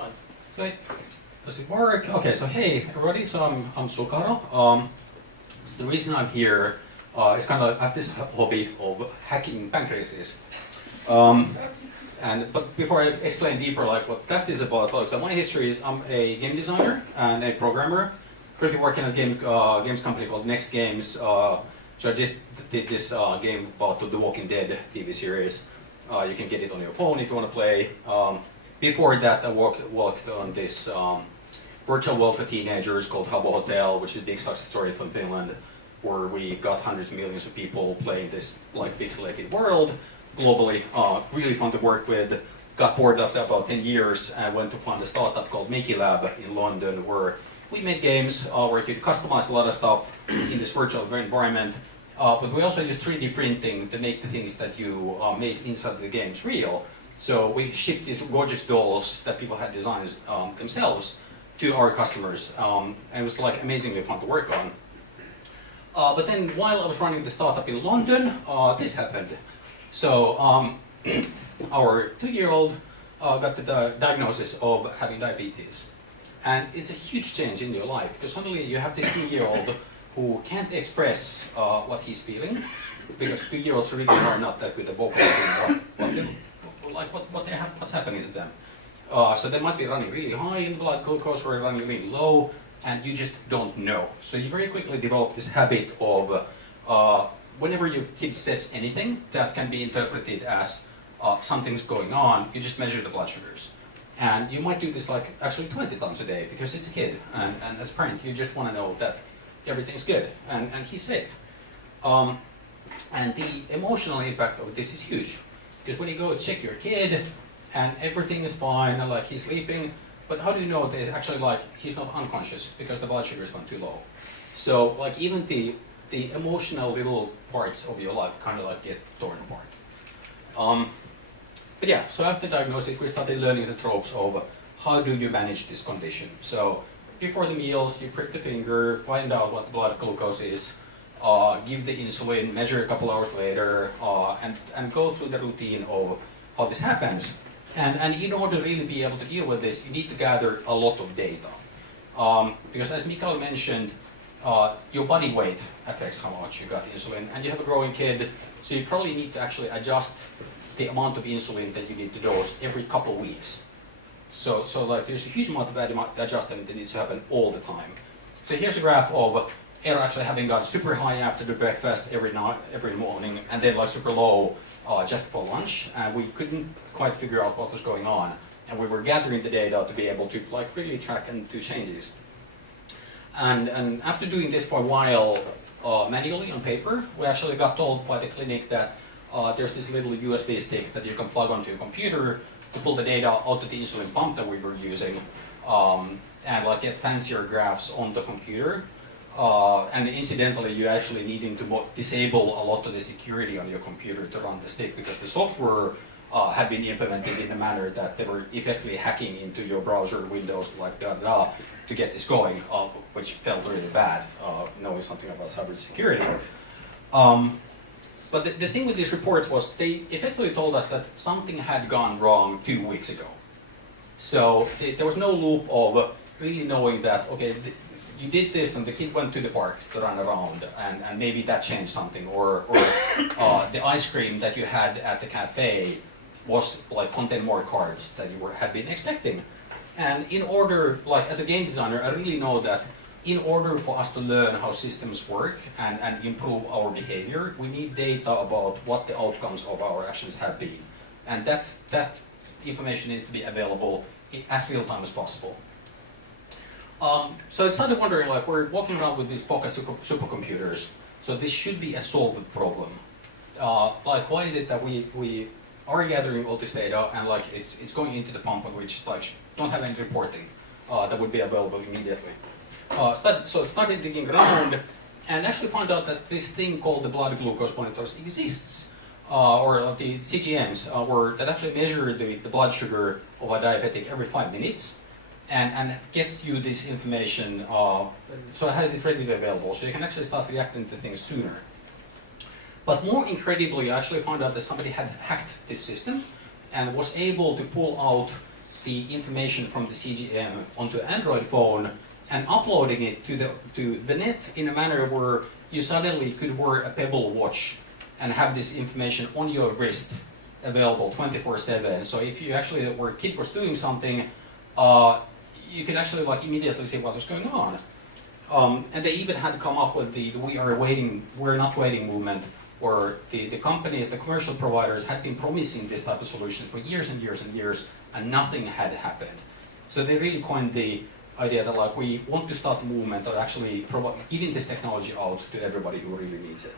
Right. Okay. Does it work? Okay, so hey everybody, so I'm Sulka. So the reason I'm here is kind of I have this hobby of hacking bank traces. But before I explain deeper like what that is about, so my history is I'm a game designer and a programmer. Currently working at a games company called Next Games. So I just did this game about The Walking Dead TV series. You can get it on your phone if you want to play. Before that, I worked on this virtual world for teenagers called Haro Hotel, which is a big success story from Finland, where we got hundreds of millions of people playing this like pixelated world globally. Really fun to work with. Got bored after about 10 years and went to find a startup called Mickey Lab in London, where we made games where you could customize a lot of stuff in this virtual environment. But we also use 3D printing to make the things that you made inside the games real. So we shipped these gorgeous dolls that people had designed themselves to our customers. And it was like amazingly fun to work on. But then while I was running the startup in London, this happened. So our 2-year-old got the diagnosis of having diabetes. And it's a huge change in your life, because suddenly you have this 2-year-old who can't express what he's feeling, because 2-year-olds really are not that good at vocalizing what's happening to them. So they might be running really high in blood glucose or running really low, and you just don't know. So you very quickly develop this habit of whenever your kid says anything that can be interpreted as something's going on, you just measure the blood sugars. And you might do this like actually 20 times a day because it's a kid, and as a parent you just want to know that everything's good and he's safe. And the emotional impact of this is huge, because when you go check your kid and everything is fine and like he's sleeping, but how do you know that it's actually like he's not unconscious because the blood sugars went too low? So like even the emotional little parts of your life kind of like get torn apart. But yeah, so after diagnosis we started learning the tropes of how do you manage this condition. So before the meals, you prick the finger, find out what the blood glucose is, give the insulin, measure a couple hours later, and go through the routine of how this happens. And in order to really be able to deal with this, you need to gather a lot of data. Because as Mikael mentioned, your body weight affects how much you got insulin, and you have a growing kid, so you probably need to actually adjust the amount of insulin that you need to dose every couple of weeks. So like there's a huge amount of adjustment that needs to happen all the time. So here's a graph of Haro actually having got super high after the breakfast every morning, and then like super low just before lunch, and we couldn't quite figure out what was going on. And we were gathering the data to be able to like really track and do changes. And after doing this for a while manually on paper, we actually got told by the clinic that there's this little USB stick that you can plug onto your computer to pull the data out of the insulin pump that we were using, and like get fancier graphs on the computer. And incidentally, you actually needing to disable a lot of the security on your computer to run the stick, because the software had been implemented in a manner that they were effectively hacking into your browser windows like to get this going, which felt really bad, knowing something about cybersecurity. But the thing with these reports was they effectively told us that something had gone wrong 2 weeks ago. So there was no loop of really knowing that, okay, you did this and the kid went to the park to run around, and maybe that changed something, or the ice cream that you had at the cafe was like contained more carbs than you had been expecting. And in order, like as a game designer, I really know that in order for us to learn how systems work and improve our behavior, we need data about what the outcomes of our actions have been. And that information needs to be available as real time as possible. So I started wondering, like, we're walking around with these pocket supercomputers, so this should be a solved problem. Like, why is it that we are gathering all this data and like it's going into the pump and we just like don't have any reporting that would be available immediately? So I started digging around and actually found out that this thing called the blood glucose monitors exists, or the CGMs, that actually measure the blood sugar of a diabetic every 5 minutes. And gets you this information, so it has it readily available, so you can actually start reacting to things sooner. But more incredibly, I actually found out that somebody had hacked this system and was able to pull out the information from the CGM onto an Android phone and uploading it to the net in a manner where you suddenly could wear a Pebble watch and have this information on your wrist available 24/7. So if you actually were a kid was doing something, you could actually like immediately see what was going on. And they even had to come up with the we're not waiting movement, where the companies, the commercial providers had been promising this type of solutions for years and years and years, and nothing had happened. So they really coined the idea that like we want to start the movement of actually giving this technology out to everybody who really needs it.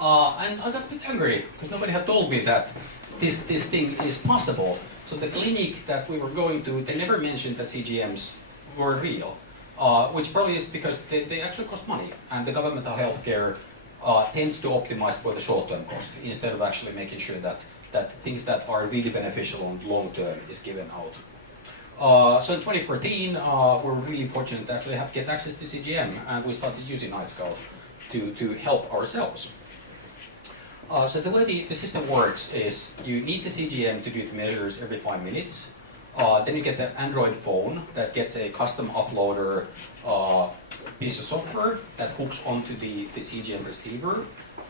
And I got a bit angry because nobody had told me that this thing is possible. So the clinic that we were going to, they never mentioned that CGMs were real, which probably is because they actually cost money, and the governmental healthcare tends to optimize for the short-term cost instead of actually making sure that things that are really beneficial on long-term is given out. So in 2014, we were really fortunate to actually get access to CGM, and we started using Night Scout to help ourselves. So the way the system works is you need the CGM to do the measures every 5 minutes. Then you get the Android phone that gets a custom uploader piece of software that hooks onto the CGM receiver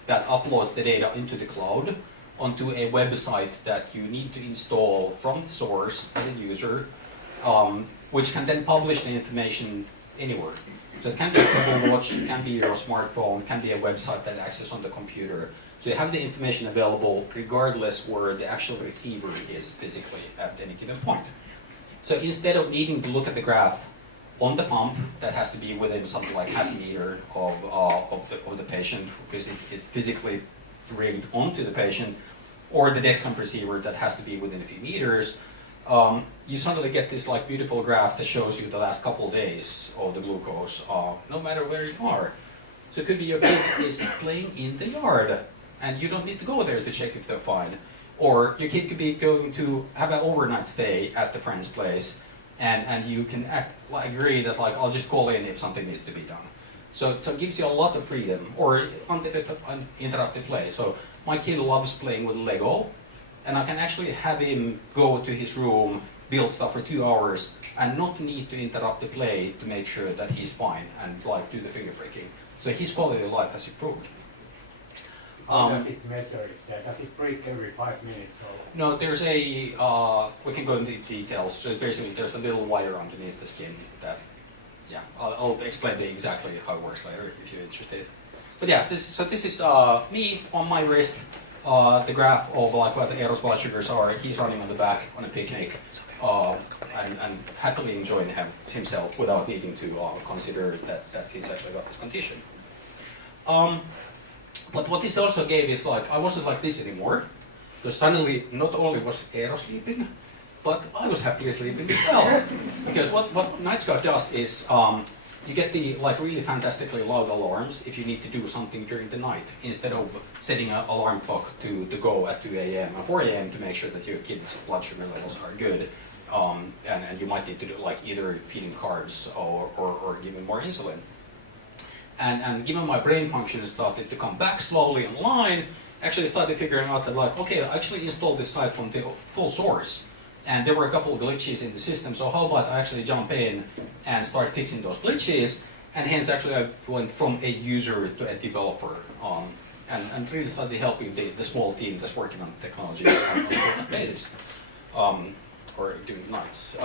that uploads the data into the cloud onto a website that you need to install from the source as a user, which can then publish the information anywhere. So it can be a Pebble watch, it can be your smartphone, it can be a website that access on the computer. So you have the information available regardless where the actual receiver is physically at any given point. So instead of needing to look at the graph on the pump that has to be within something like half a meter of the patient because it is physically rigged onto the patient, or the Dexcom receiver that has to be within a few meters, you suddenly get this like beautiful graph that shows you the last couple of days of the glucose, no matter where you are. So it could be your kid is playing in the yard, and you don't need to go there to check if they're fine. Or your kid could be going to have an overnight stay at the friend's place, and you can agree that like I'll just call in if something needs to be done. So it gives you a lot of freedom, or uninterrupted play. So my kid loves playing with Lego, and I can actually have him go to his room, build stuff for 2 hours, and not need to interrupt the play to make sure that he's fine and like do the finger freaking. So his quality of life has improved. How does it measure it? Does it break every 5 minutes? Or? No, there's a, we can go into details. So it's basically, there's a little wire underneath the skin that, yeah, I'll explain exactly how it works later if you're interested. But yeah, this is me on my wrist, the graph of like what Haro's blood sugars are. He's running on the back on a picnic and happily enjoying himself without needing to consider that he's actually got this condition. But what this also gave is like, I wasn't like this anymore, because suddenly not only was Haro sleeping, but I was happily sleeping as well. Because what Night Scout does is, you get the like really fantastically loud alarms if you need to do something during the night, instead of setting an alarm clock to go at 2 a.m. or 4 a.m. to make sure that your kid's blood sugar levels are good. And you might need to do like either feeding carbs or giving more insulin. And given my brain function started to come back slowly online, actually started figuring out that like, okay, I actually installed this site from the full source. And there were a couple of glitches in the system, so how about I actually jump in and start fixing those glitches, and hence actually I went from a user to a developer, and really started helping the small team that's working on technology on a different basis, or doing nights.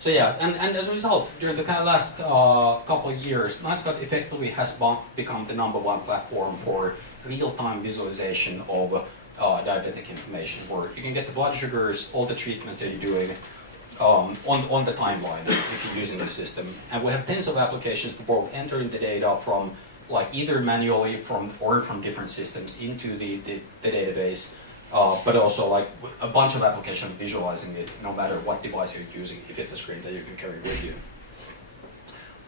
So yeah, and as a result, during the kind of last couple of years, Night Scout effectively has become the #1 platform for real-time visualization of diabetic information, where you can get the blood sugars, all the treatments that you're doing on the timeline if you're using the system. And we have tens of applications for both entering the data from like either manually or from different systems into the database, but also like a bunch of applications visualizing it no matter what device you're using, if it's a screen that you can carry with you.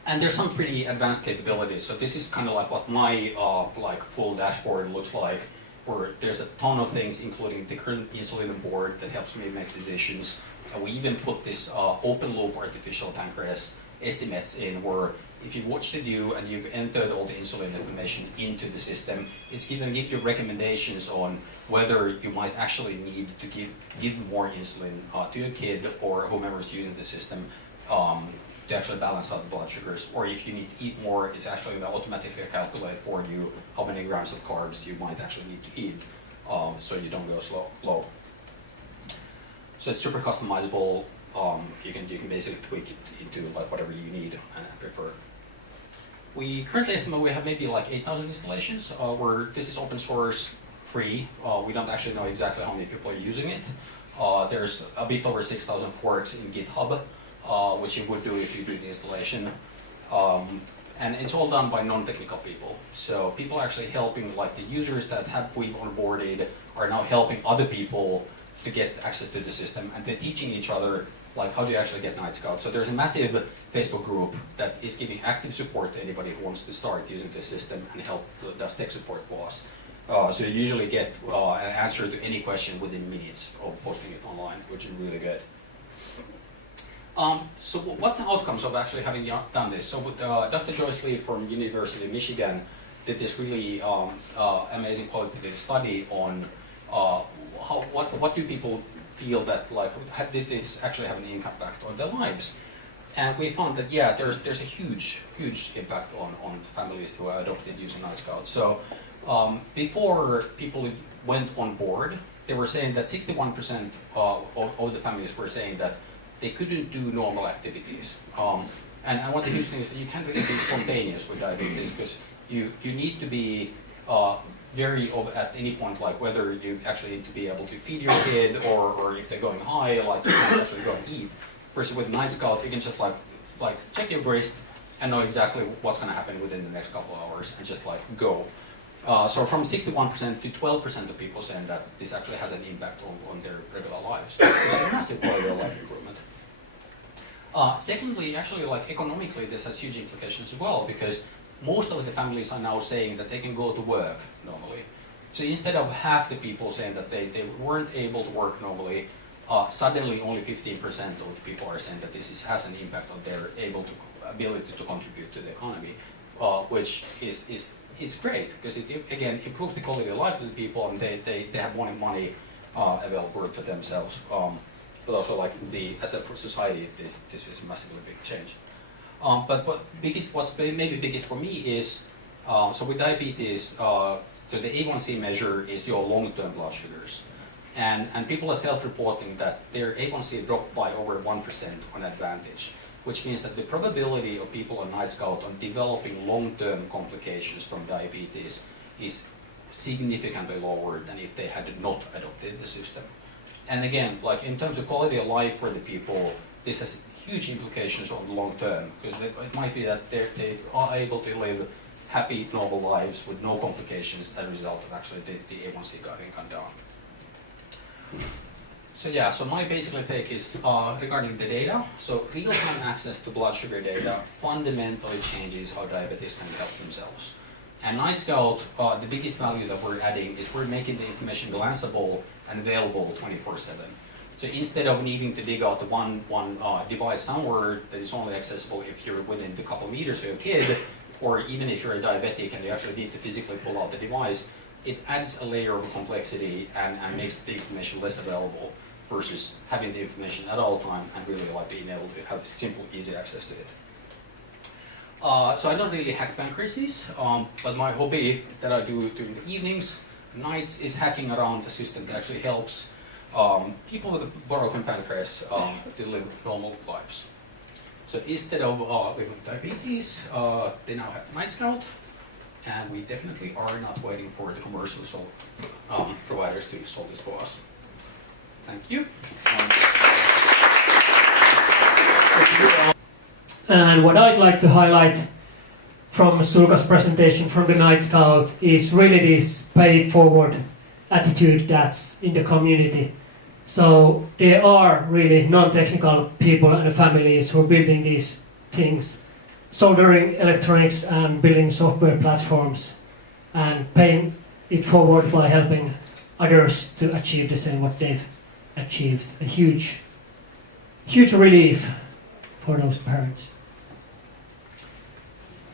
And there's some pretty advanced capabilities. So this is kind of like what my like full dashboard looks like, where there's a ton of things, including the current insulin board that helps me make decisions. And we even put this open loop artificial pancreas estimates in where if you watch the view and you've entered all the insulin information into the system, it's going to give you recommendations on whether you might actually need to give more insulin to your kid or whomever's using the system to actually balance out the blood sugars. Or if you need to eat more, it's actually going to automatically calculate for you how many grams of carbs you might actually need to eat so you don't go low. So it's super customizable. You can basically tweak it into like whatever you need and prefer. We currently estimate we have maybe like 8,000 installations where this is open source, free. We don't actually know exactly how many people are using it. There's a bit over 6,000 forks in GitHub, which you would do if you do the installation. And it's all done by non-technical people. So people actually helping, like the users that we've onboarded are now helping other people to get access to the system, and they're teaching each other like how do you actually get Night Scout. So there's a massive Facebook group that is giving active support to anybody who wants to start using the system and help does tech support for us. So you usually get an answer to any question within minutes of posting it online, which is really good. So what's the outcomes of actually having done this? So with, Dr. Joyce Lee from University of Michigan did this really amazing qualitative study on what do people feel that like did this actually have an impact on their lives? And we found that yeah, there's a huge impact on families who are adopted using Night Scout. So before people went on board, they were saying that 61% of the families were saying that they couldn't do normal activities. And what the huge thing is that you can't really be spontaneous with diabetes because you need to be very at any point, like whether you actually need to be able to feed your kid or if they're going high, like you can't actually go and eat. Versus with Night Scout, you can just like check your wrist and know exactly what's going to happen within the next couple of hours and just like go. So from 61% to 12% of people saying that this actually has an impact on their regular lives. It's a massive quality of life improvement. Secondly, actually, like economically, this has huge implications as well because most of the families are now saying that they can go to work normally. So instead of half the people saying that they weren't able to work normally, suddenly only 15% of the people are saying that this has an impact on their ability to contribute to the economy, which is great because it again improves the quality of life of the people and they have more money available to themselves. But also like as a society, this is a massively big change. But what's maybe biggest for me is, so with diabetes, so the A1C measure is your long-term blood sugars. And people are self-reporting that their A1C dropped by over 1% on Advantage, which means that the probability of people on Night Scout on developing long-term complications from diabetes is significantly lower than if they had not adopted the system. And again, like in terms of quality of life for the people, this has huge implications on the long term, because it might be that they are able to live happy, normal lives with no complications as a result of actually the A1C getting cut down. So yeah, so my basically take is regarding the data. So real-time access to blood sugar data fundamentally changes how diabetics can help themselves. And Night Scout, the biggest value that we're adding is we're making the information glanceable and available 24/7. So instead of needing to dig out the one device somewhere that is only accessible if you're within the couple meters of your kid, or even if you're a diabetic and you actually need to physically pull out the device, it adds a layer of complexity and makes the information less available versus having the information at all time and really like being able to have simple, easy access to it. So I don't really hack pancreases, but my hobby that I do during the evenings, nights, is hacking around a system that actually helps people with a broken pancreas to live normal lives. So instead of living with diabetes, they now have Night Scout, and we definitely are not waiting for the commercial providers to solve this for us. Thank you. And what I'd like to highlight from Sulka's presentation from the Night Scout is really this pay-it-forward attitude that's in the community. So there are really non-technical people and families who are building these things, soldering electronics and building software platforms, and paying it forward by helping others to achieve the same what they've achieved. A huge relief for those parents.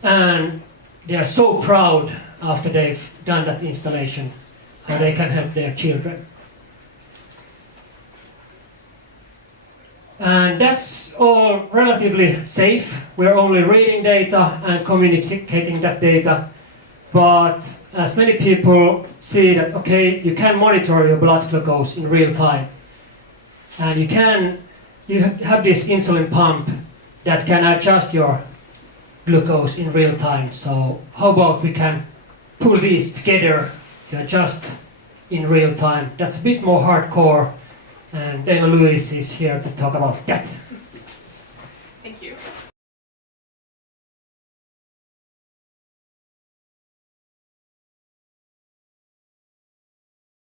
And they are so proud after they've done that installation, how they can help their children. And that's all relatively safe. We're only reading data and communicating that data. But as many people see that, okay, you can monitor your blood glucose in real time. And you have this insulin pump that can adjust your glucose in real time. So how about we can pull these together to adjust in real time? That's a bit more hardcore, and Dana Lewis is here to talk about that.